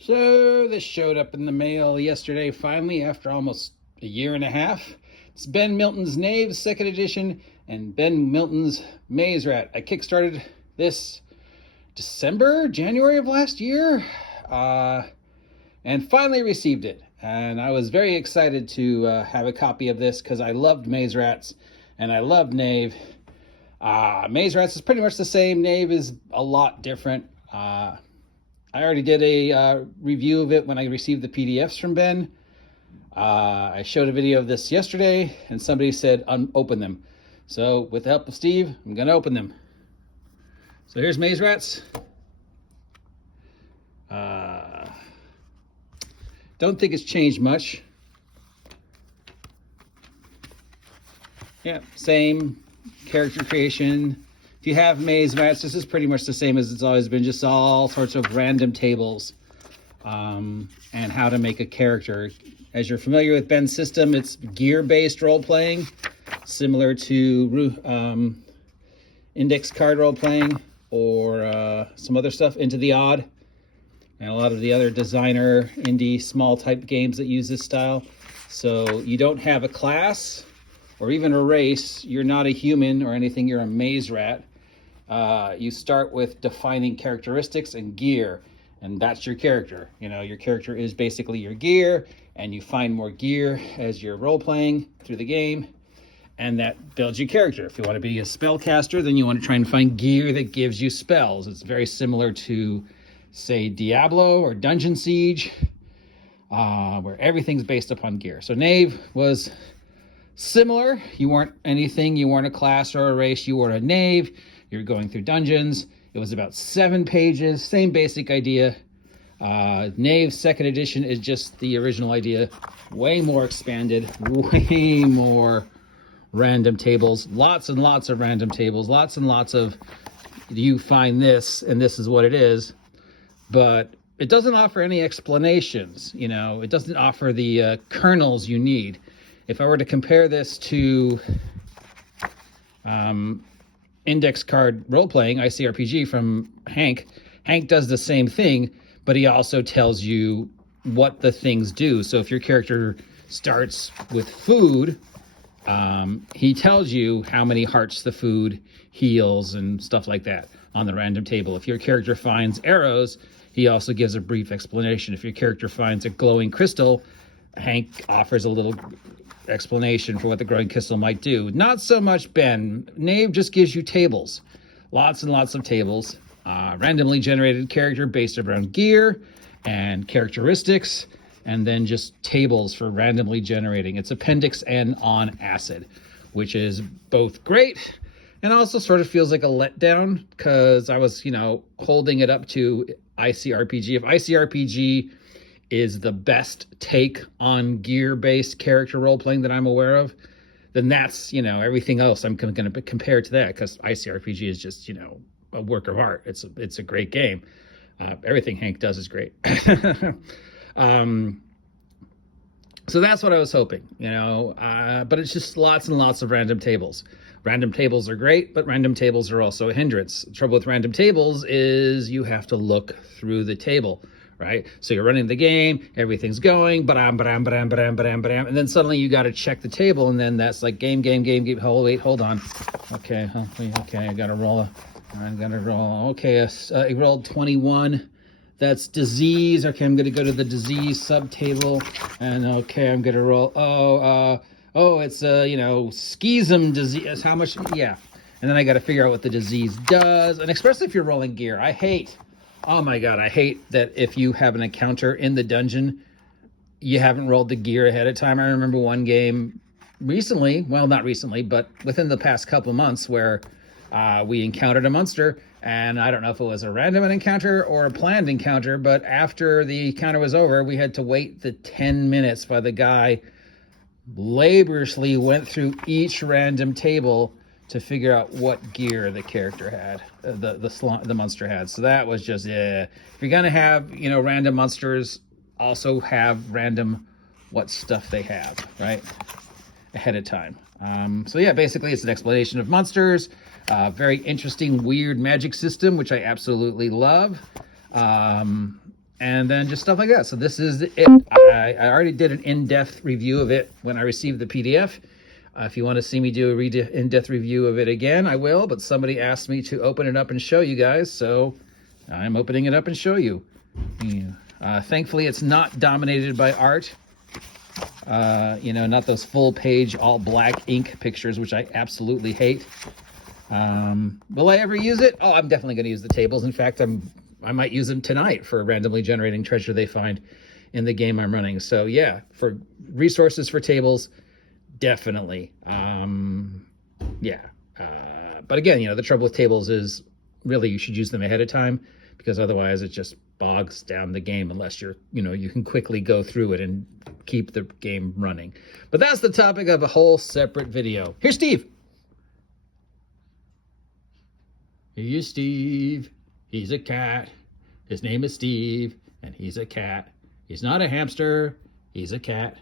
So this showed up in the mail yesterday, finally, after almost a year and a half. It's Ben Milton's Knave, second edition, and Ben Milton's Maze Rat. I kickstarted this January of last year, and finally received it. And I was very excited to have a copy of this because I loved Maze Rats and I loved Knave. Maze Rats is pretty much the same. Knave is a lot different. I already did a review of it when I received the PDFs from Ben. I showed a video of this yesterday, and somebody said open them. So with the help of Steve, I'm going to open them. So here's Maze Rats. Don't think it's changed much. Yeah, same character creation. If you have Maze Rats, this is pretty much the same as it's always been, just all sorts of random tables and how to make a character. As you're familiar with Ben's system, it's gear-based role-playing, similar to index card role-playing or some other stuff, Into the Odd, and a lot of the other designer, indie, small-type games that use this style. So you don't have a class or even a race. You're not a human or anything. You're a Maze Rat. You start with defining characteristics and gear, and that's your character. You know, your character is basically your gear, and you find more gear as you're role-playing through the game, and that builds your character. If you want to be a spellcaster, then you want to try and find gear that gives you spells. It's very similar to, say, Diablo or Dungeon Siege, where everything's based upon gear. So Knave was similar. You weren't anything. You weren't a class or a race. You were a knave. You're going through dungeons. It was about 7 pages. Same basic idea. Knave second edition is just the original idea. Way more expanded. Way more random tables. Lots and lots of random tables. Lots and lots of, you find this and this is what it is. But it doesn't offer any explanations. You know, it doesn't offer the kernels you need. If I were to compare this to index card role-playing, ICRPG from Hank does the same thing, but he also tells you what the things do. So if your character starts with food, he tells you how many hearts the food heals and stuff like that on the random table. If your character finds arrows, he also gives a brief explanation. If your character finds a glowing crystal, Hank offers a little explanation for what the glowing crystal might do. Not so much Ben. Knave just gives you tables. Lots and lots of tables. Randomly generated character based around gear and characteristics, and then just tables for randomly generating. It's Appendix N on acid, which is both great and also sort of feels like a letdown because I was, holding it up to ICRPG. If ICRPG is the best take on gear-based character role-playing that I'm aware of, then that's, everything else I'm going to compare to that, because ICRPG is just, a work of art. It's a great game. Everything Hank does is great. So that's what I was hoping, but it's just lots and lots of random tables. Random tables are great, but random tables are also a hindrance. The trouble with random tables is you have to look through the table, right? So you're running the game, everything's going, and then suddenly you got to check the table, and then that's like game. Hold on. Okay, I gotta roll. Okay, I rolled 21. That's disease. Okay, I'm gonna go to the disease subtable, and okay, I'm gonna roll. It's schism disease. How much? Yeah, and then I got to figure out what the disease does, and especially if you're rolling gear, I hate that if you have an encounter in the dungeon, you haven't rolled the gear ahead of time. I remember one game recently, well, not recently, but within the past couple months, where we encountered a monster, and I don't know if it was a random encounter or a planned encounter, but after the encounter was over, we had to wait the 10 minutes while the guy laboriously went through each random table to figure out what gear the character had, the monster had. So that was just, if you're gonna have, random monsters, also have random what stuff they have, right, ahead of time. So yeah, basically it's an explanation of monsters. Very interesting, weird magic system, which I absolutely love. and then just stuff like that. So this is it. I already did an in-depth review of it when I received the PDF. If you want to see me do a in-depth review of it again, I will, but somebody asked me to open it up and show you guys, so I'm opening it up and show you. Thankfully, it's not dominated by art. Not those full-page, all black ink pictures, which I absolutely hate. Will I ever use it? Oh, I'm definitely going to use the tables. In fact, I might use them tonight for randomly generating treasure they find in the game I'm running. So yeah, for resources for tables, definitely. But again, the trouble with tables is really you should use them ahead of time, because otherwise it just bogs down the game unless you can quickly go through it and keep the game running. But that's the topic of a whole separate video. Here's Steve. Here's Steve. He's a cat. His name is Steve, and he's a cat. He's not a hamster. He's a cat.